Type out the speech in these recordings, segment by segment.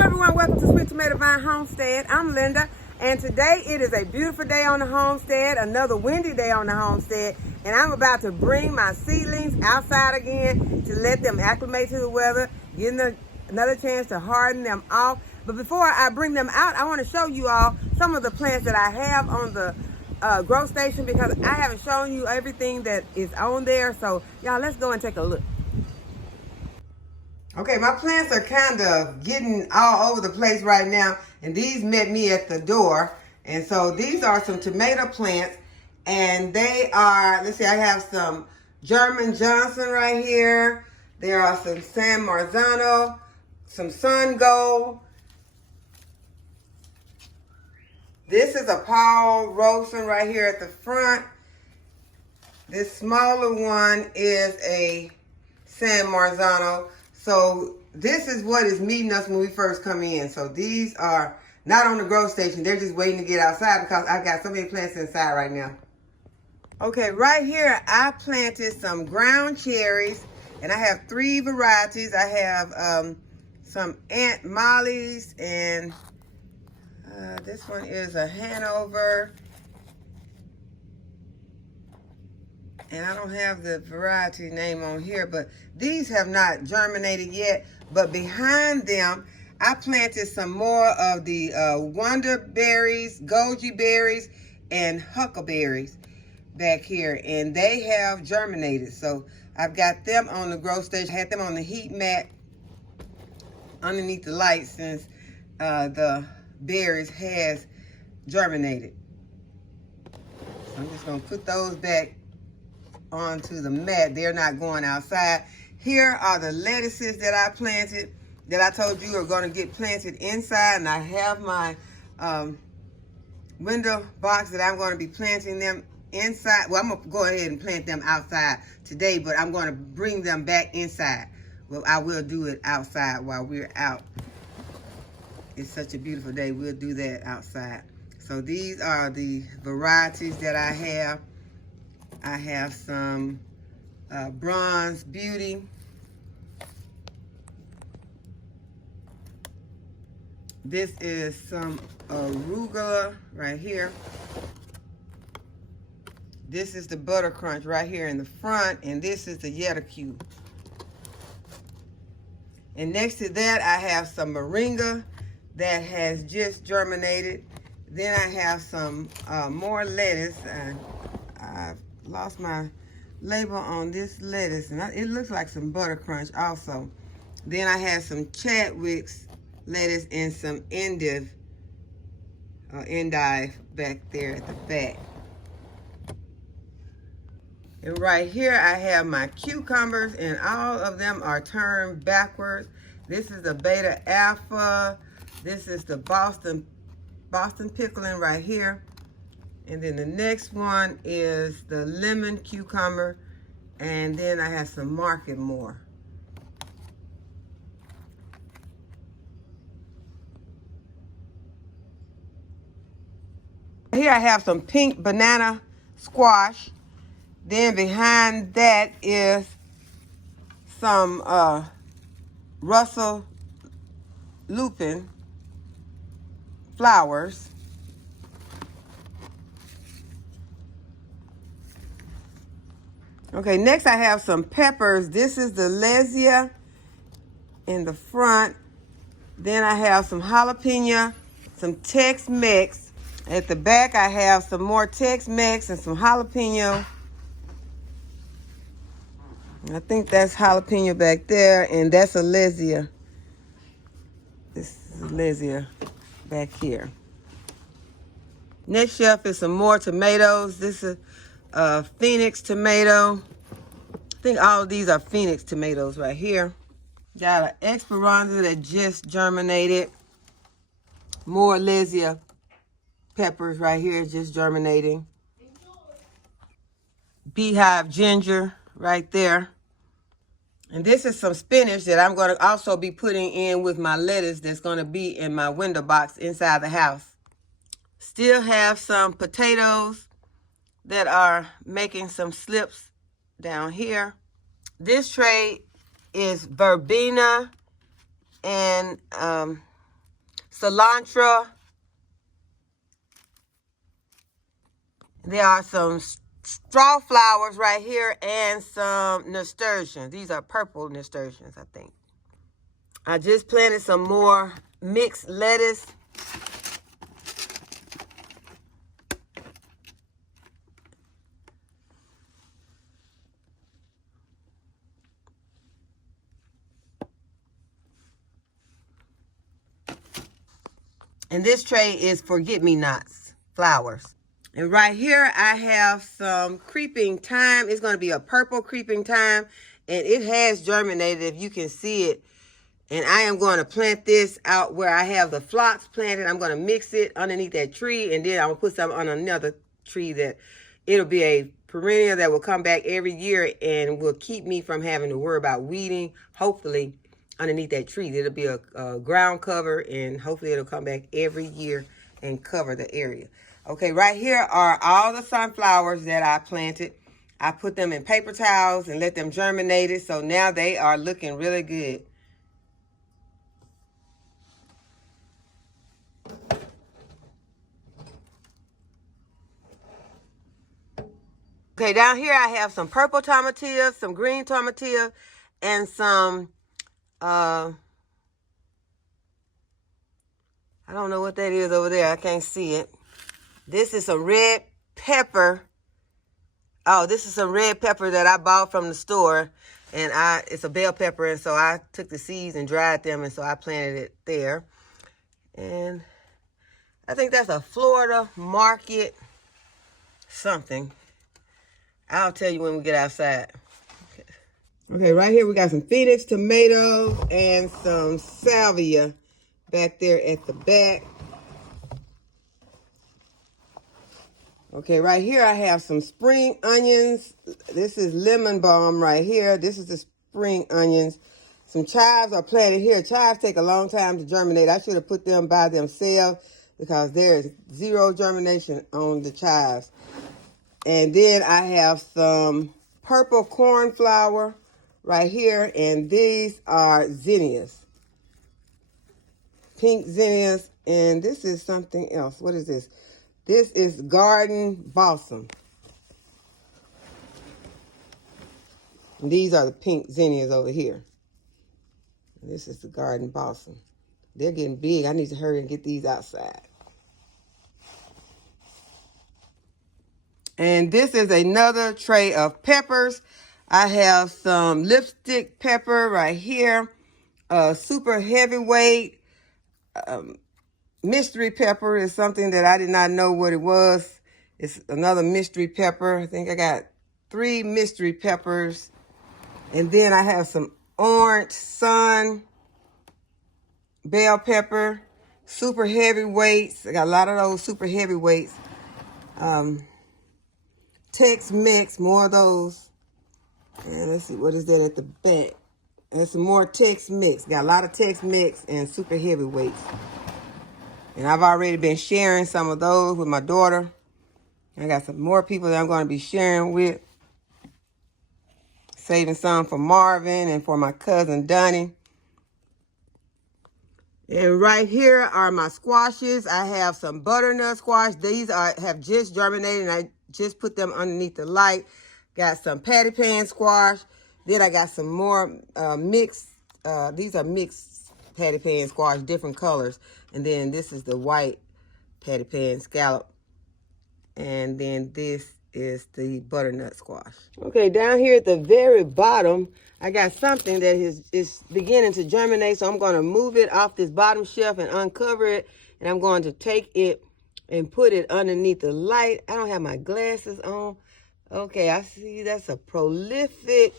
Hello everyone, welcome to Sweet Tomato Vine Homestead. I'm Linda, and today it is a beautiful day on the homestead, another windy day on the homestead, and I'm about to bring my seedlings outside again to let them acclimate to the weather, give them another chance to harden them off. But before I bring them out, I want to show you all some of the plants that I have on the grow station, because I haven't shown you everything that is on there. So y'all, let's go and take a look. Okay, my plants are kind of getting all over the place right now, and these met me at the door. And so these are some tomato plants, and they are, let's see, I have some German Johnson right here. There are some San Marzano, some Sun Gold. This is a Paul Robeson right here at the front. This smaller one is a San Marzano. So this is what is meeting us when we first come in. So these are not on the grow station. They're just waiting to get outside because I got so many plants inside right now. Okay, right here I planted some ground cherries, and I have 3 varieties. I have some Aunt Molly's, and this one is a Hanover. And I don't have the variety name on here, but these have not germinated yet. But behind them, I planted some more of the Wonder Berries, Goji Berries, and Huckleberries back here. And they have germinated. So I've got them on the grow station. I had them on the heat mat underneath the light since the berries has germinated. So I'm just going to put those back onto the mat. They're not going outside. Here are the lettuces that I planted, that I told you are going to get planted inside, and I have my window box that I'm going to be planting them inside. Well, I'm going to go ahead and plant them outside today, but I'm going to bring them back inside. Well, I will do it outside while we're out. It's such a beautiful day. We'll do that outside. So these are the varieties that I have. I have some Bronze Beauty. This is some arugula right here. This is the Butter Crunch right here in the front, and this is the Yetta Cube. And next to that, I have some moringa that has just germinated. Then I have some more lettuce. I've lost my label on this lettuce, and it looks like some Butter Crunch also. Then I have some Chadwick's lettuce and some endive back there at the back. And right here I have my cucumbers, and all of them are turned backwards. This is the Beta Alpha. This is the Boston pickling right here. And then the next one is the lemon cucumber. And then I have some Market More. Here I have some pink banana squash. Then behind that is some Russell Lupin flowers. Okay, next I have some peppers. This is the Lesia in the front. Then I have some jalapeno, some Tex-Mex. At the back I have some more Tex-Mex and some jalapeno. I think that's jalapeno back there, and that's a Lesia. This is a Lesia back here. Next shelf is some more tomatoes. This is Phoenix tomato. I think all of these are Phoenix tomatoes right here. Got an Esperanza that just germinated. More Lesia peppers right here, just germinating. Beehive ginger right there. And this is some spinach that I'm going to also be putting in with my lettuce that's going to be in my window box inside the house. Still have some potatoes that are making some slips down here. This tray is verbena and cilantro. There are some straw flowers right here and some nasturtiums. These are purple nasturtiums, I think. I just planted some more mixed lettuce. And this tray is forget-me-nots, flowers. And right here, I have some creeping thyme. It's going to be a purple creeping thyme. And it has germinated, if you can see it. And I am going to plant this out where I have the phlox planted. I'm going to mix it underneath that tree. And then I'm going to put some on another tree that it'll be a perennial that will come back every year and will keep me from having to worry about weeding. Hopefully, underneath that tree, it'll be a ground cover. And hopefully, it'll come back every year and cover the area. Okay, right here are all the sunflowers that I planted. I put them in paper towels and let them germinate. So now they are looking really good. Okay, down here I have some purple tomatillos, some green tomatillos, and some, I don't know what that is over there. I can't see it. This is some red pepper. Oh, this is some red pepper that I bought from the store. And it's a bell pepper, and so I took the seeds and dried them, and so I planted it there. And I think that's a Florida Market something. I'll tell you when we get outside. Okay, right here we got some Phoenix tomatoes and some salvia back there at the back. Okay, right here I have some spring onions. This is lemon balm right here. This is the spring onions. Some chives are planted here. Chives take a long time to germinate. I should have put them by themselves because there is zero germination on the chives. And then I have some purple cornflower right here. And these are zinnias. Pink zinnias. And this is something else. What is this? This is garden balsam. And these are the pink zinnias over here. And this is the garden balsam. They're getting big. I need to hurry and get these outside. And this is another tray of peppers. I have some lipstick pepper right here. Super heavyweight. Mystery pepper is something that I did not know what it was. It's another mystery pepper. I think I got 3 mystery peppers. And then I have some orange sun bell pepper. Super heavyweights. I got a lot of those super heavyweights. Tex-Mex, more of those. And let's see, what is that at the back? There's some more Tex-Mex. Got a lot of Tex-Mex and super heavyweights. And I've already been sharing some of those with my daughter. I got some more people that I'm going to be sharing with. Saving some for Marvin and for my cousin Donnie. And right here are my squashes. I have some butternut squash. These have just germinated, and I just put them underneath the light. Got some patty pan squash. Then I got some more mixed. These are mixed patty pan squash, different colors. And then this is the white patty pan scallop. And then this is the butternut squash. Okay, down here at the very bottom, I got something that is beginning to germinate. So I'm going to move it off this bottom shelf and uncover it. And I'm going to take it and put it underneath the light. I don't have my glasses on. Okay, I see that's a prolific.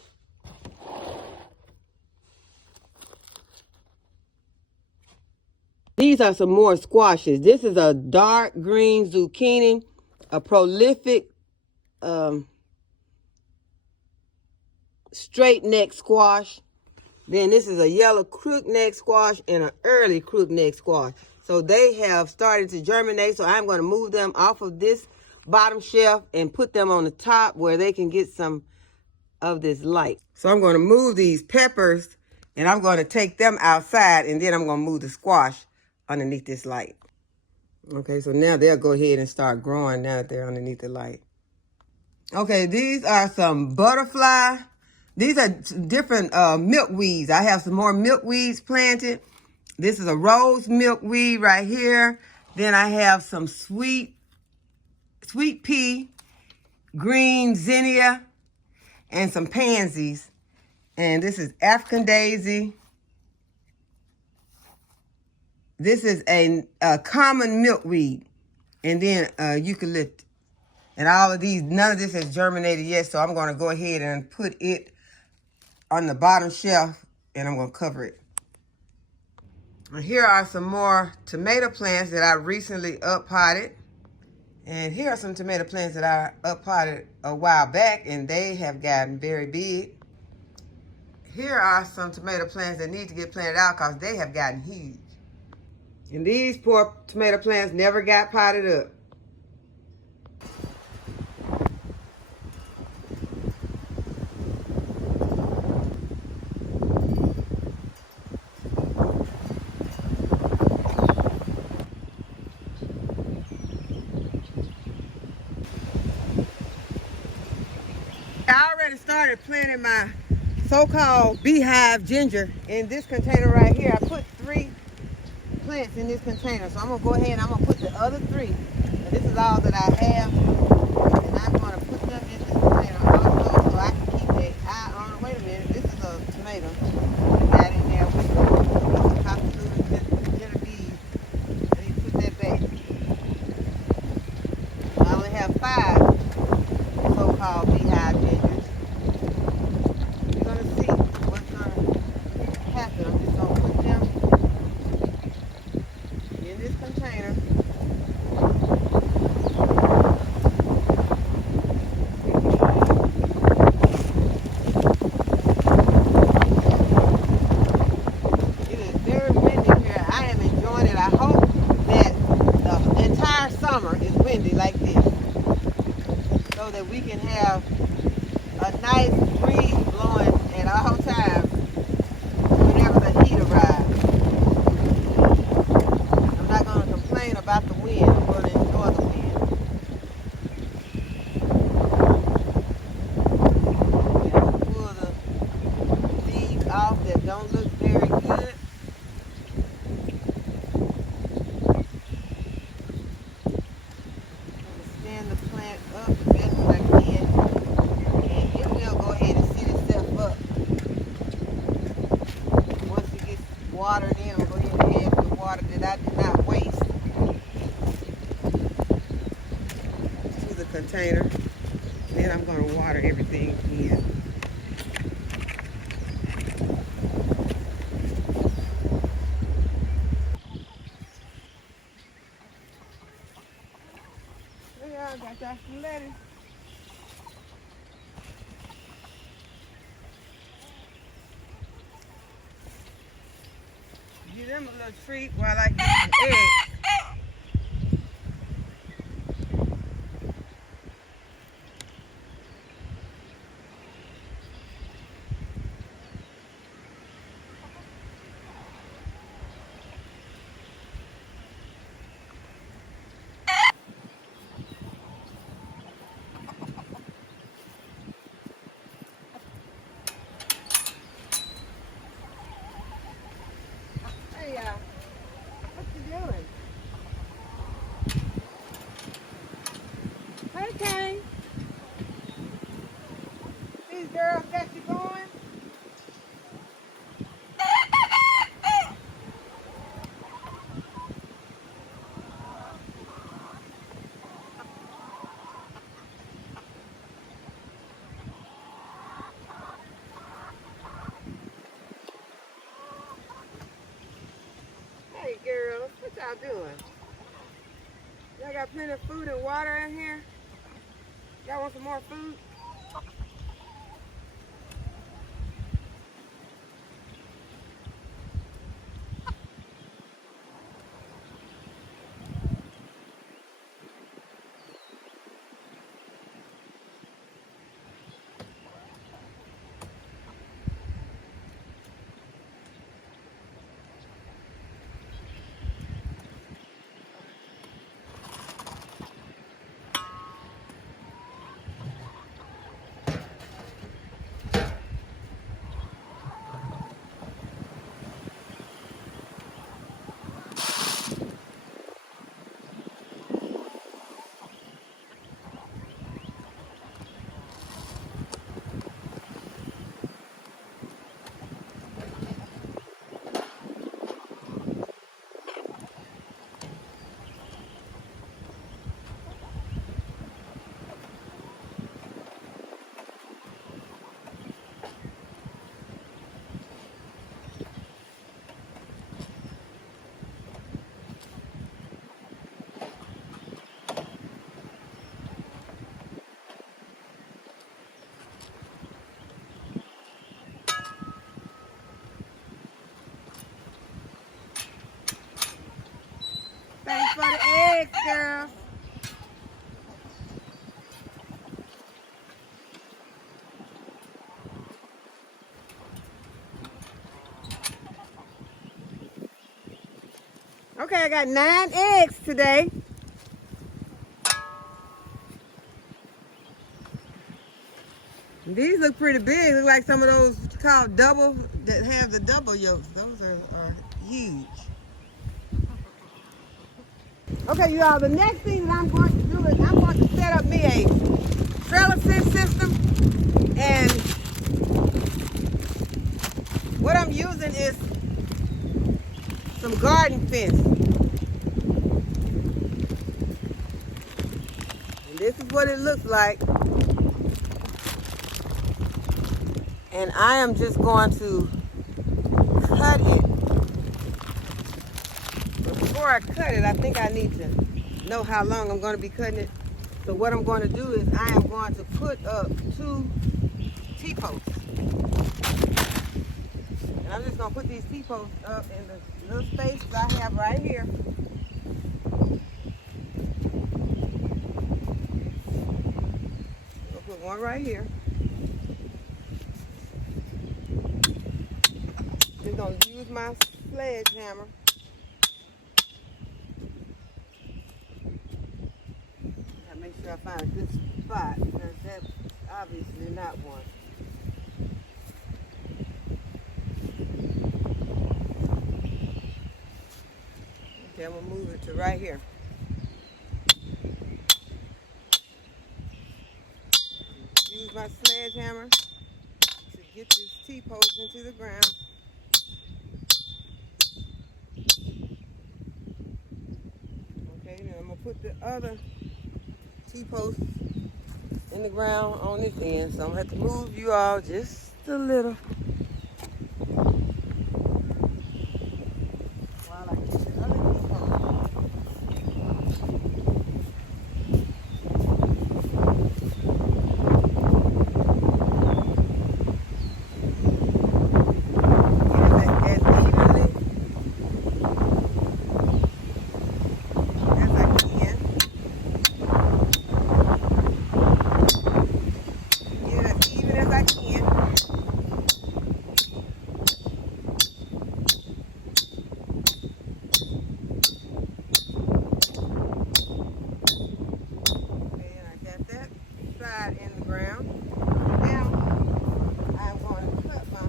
These are some more squashes. This is a dark green zucchini, a prolific straight neck squash. Then this is a yellow crook neck squash and an early crook neck squash. So they have started to germinate. So I'm going to move them off of this bottom shelf and put them on the top where they can get some of this light. So I'm going to move these peppers and I'm going to take them outside, and then I'm going to move the squash underneath this light. Okay, so now they'll go ahead and start growing now that they're underneath the light. Okay, these are some butterfly. These are different milkweeds. I have some more milkweeds planted. This is a rose milkweed right here. Then I have some sweet pea, green zinnia, and some pansies. And this is African daisy. This is a common milkweed. And then eucalyptus. And all of these, none of this has germinated yet, so I'm going to go ahead and put it on the bottom shelf, and I'm going to cover it. And here are some more tomato plants that I recently uppotted. And here are some tomato plants that I uppotted a while back, and they have gotten very big. Here are some tomato plants that need to get planted out because they have gotten huge. And these poor tomato plants never got potted up. I already started planting my so-called beehive ginger in this container right here. I put 3 plants in this container, so I'm gonna go ahead and I'm gonna put the other 3. And this is all that I have, and I'm gonna put them in this container also so I can keep that eye on. Wait a minute, this is a tomato I got in there with some cockatoo Genovese. I need to put that back. I only have 5 so-called beehive gingers. You're gonna see what's gonna happen. I'm just gonna put them in this container. It is very windy here. I am enjoying it. I hope that the entire summer is windy like this, so that we can have a nice breeze blowing at all times whenever the heat arrives. I'm not going to complain about the wind. I'm going to enjoy the wind. And pull the leaves off that don't look very good. Stand the plant up the best I can, and it will go ahead and sit itself up. Once it gets watered in, I'll go ahead and add the water that I did not waste to the container. Then I'm going to water everything again. Yeah, I got that lettuce. Give them a little treat while I get some eggs. Hey, what you doing? Hey, Kane. These girls got you going? Hey, girls, what y'all doing? Y'all got plenty of food and water in here? Y'all want some more food? eggs, girl. Okay, I got 9 eggs today. These look pretty big. Look like some of those called double that have the double yolks. Those are huge. Okay, you all, the next thing that I'm going to do is I'm going to set up me a trellising system. And what I'm using is some garden fence. And this is what it looks like. And I am just going to cut it. But before I cut it, I think I need to know how long I'm going to be cutting it. So what I'm going to do is I am going to put up 2 T-posts. And I'm just going to put these T-posts up in the little space I have right here. I'm going to put one right here. I'm going to use my sledgehammer. Gotta make sure I find a good spot because that's obviously not one. Okay, I'm going to move it to right here. Use my sledgehammer to get this T-post into the ground. Okay, then I'm going to put the other T-post in the ground on this end. So I'm going to have to move you all just a little. While I get the other T-post. In the ground. Now I'm going to cut my.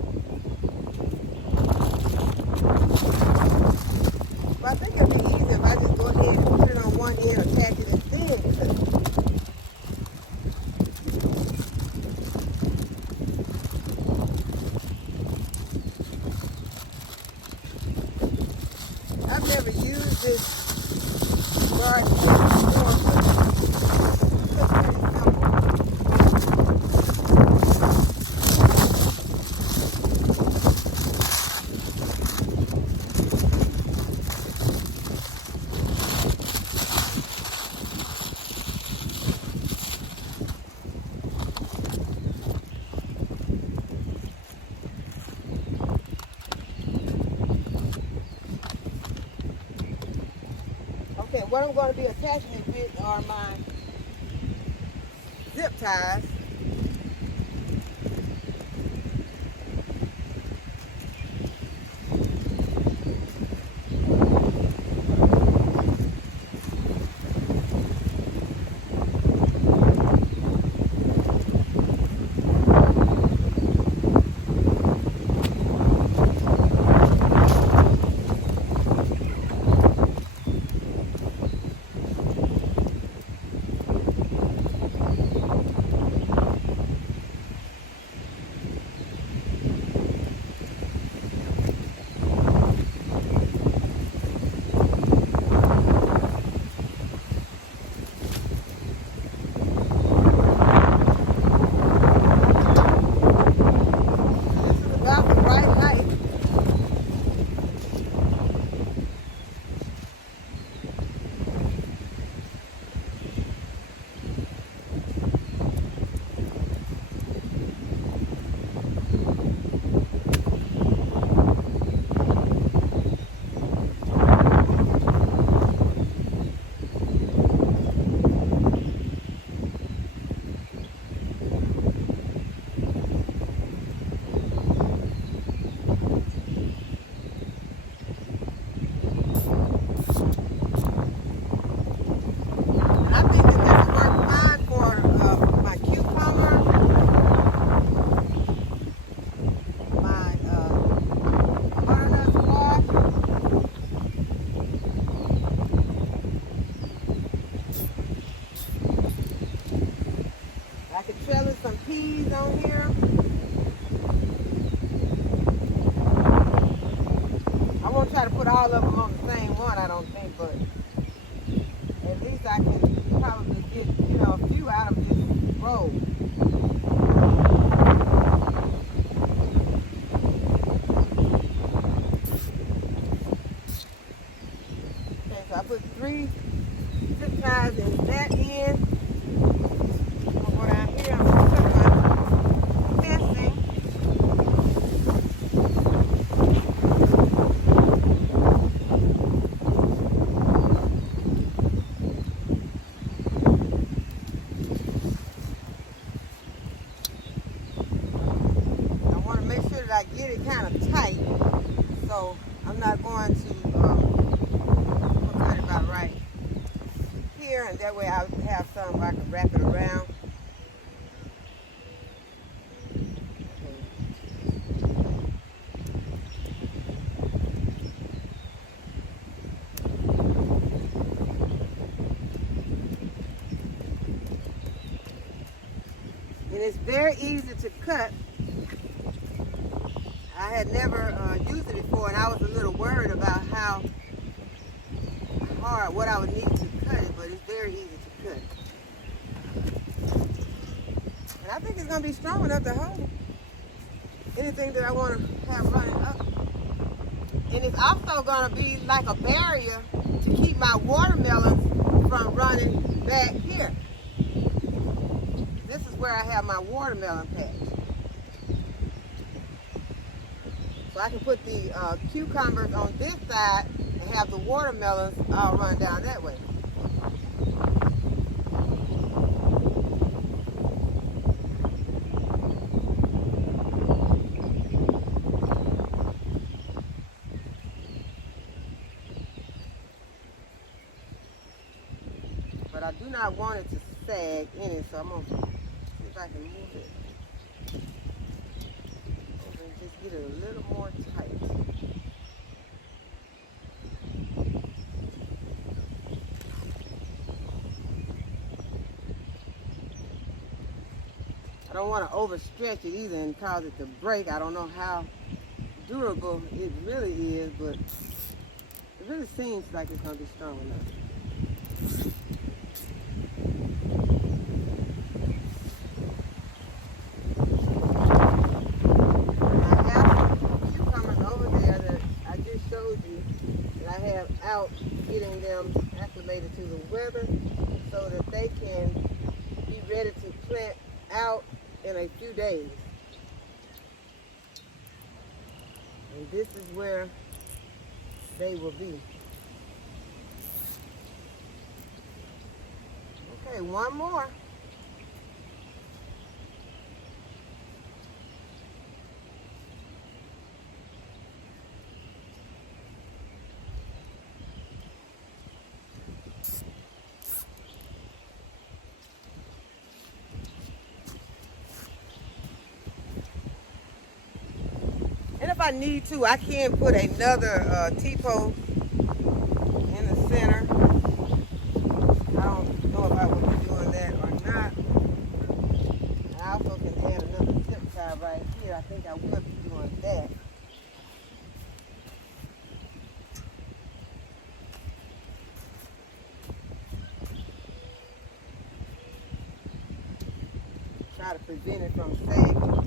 Well, I think it'd be easier if I just go ahead and put it on one end, attach it, and then cut it. I've never used this garden before, but it's pretty simple. Okay, what I'm going to be attaching it with are my zip ties. peas on here. I won't try to put all of them on the same one, I don't think, but at least I can probably get, a few out of this row. Okay, so I put 3 zip ties in that end. I'm gonna go down here. I'm gonna put my fencing. I get it kind of tight, so I'm not going to cut it about right here, and that way I'll have some where I can wrap it around. And it's very easy to cut. I had never used it before, and I was a little worried about how hard, what I would need to cut it, but it's very easy to cut. And I think it's going to be strong enough to hold anything that I want to have running up. And it's also going to be like a barrier to keep my watermelons from running back here. This is where I have my watermelon patch. So I can put the cucumbers on this side and have the watermelons all run down that way. But I do not want it to sag in it, so I'm going to see if I can move it. Just get it a little more tight. I don't want to overstretch it either and cause it to break. I don't know how durable it really is, but it really seems like it's going to be strong enough. Out getting them acclimated to the weather so that they can be ready to plant out in a few days. And this is where they will be. Okay, one more. If I need to, I can put another T-post in the center. I don't know if I would be doing that or not. I also can add another zip tie right here. I think I will be doing that. Try to prevent it from sagging.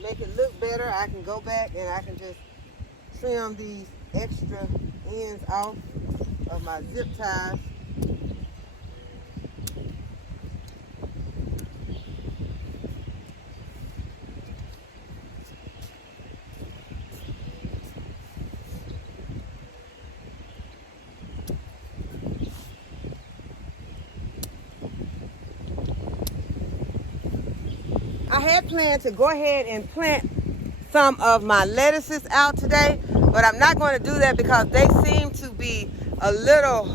Make it look better, I can go back and I can just trim these extra ends off of my zip ties. I had planned to go ahead and plant some of my lettuces out today, but I'm not going to do that because they seem to be a little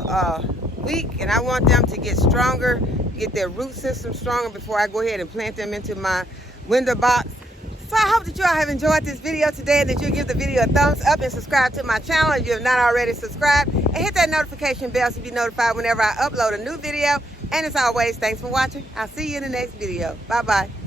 weak, and I want them to get stronger, get their root system stronger before I go ahead and plant them into my window box. So I hope that you all have enjoyed this video today and that you'll give the video a thumbs up and subscribe to my channel if you have not already subscribed. And hit that notification bell so you be notified whenever I upload a new video. And as always, thanks for watching. I'll see you in the next video. Bye-bye.